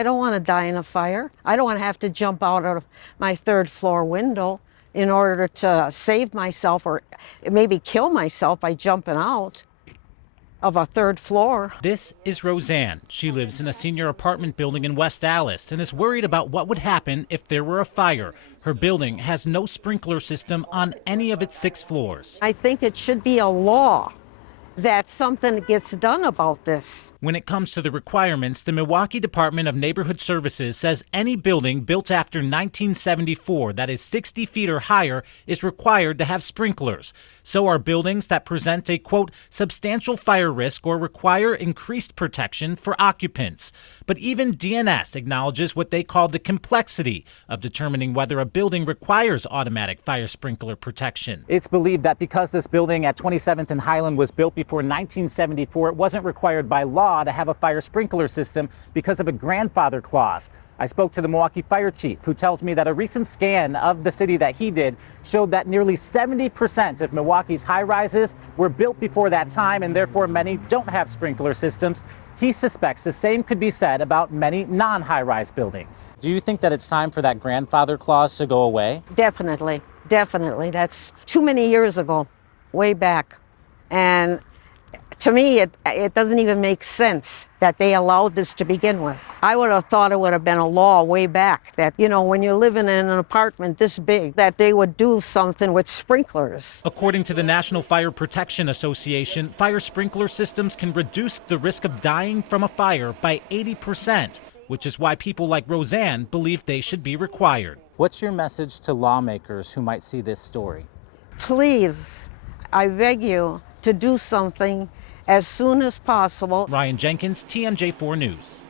I don't want to die in a fire. I don't want to have to jump out of my third floor window in order to save myself or maybe kill myself by jumping out of a third floor. This is Roseanne. She lives in a senior apartment building in West Allis and is worried about what would happen if there were a fire. Her building has no sprinkler system on any of its 6 floors. I think it should be a law that something gets done about this. When it comes to the requirements, the Milwaukee Department of Neighborhood Services says any building built after 1974 that is 60 feet or higher is required to have sprinklers. So are buildings that present a, quote, substantial fire risk or require increased protection for occupants. But even DNS acknowledges what they call the complexity of determining whether a building requires automatic fire sprinkler protection. It's believed that because this building at 27th and Highland was built before 1974, it wasn't required by law to have a fire sprinkler system because of a grandfather clause. I spoke to the Milwaukee fire chief, who tells me that a recent scan of the city that he did showed that nearly 70% of Milwaukee's high-rises were built before that time, and therefore many don't have sprinkler systems. He suspects the same could be said about many non-high-rise buildings. Do you think that it's time for that grandfather clause to go away? Definitely, definitely. That's too many years ago, way back. And to me, it doesn't even make sense that they allowed this to begin with. I would have thought it would have been a law way back that, you know, when you're living in an apartment this big, that they would do something with sprinklers. According to the National Fire Protection Association, fire sprinkler systems can reduce the risk of dying from a fire by 80%, which is why people like Roseanne believe they should be required. What's your message to lawmakers who might see this story? Please, I beg you to do something as soon as possible. Ryan Jenkins, TMJ4 News.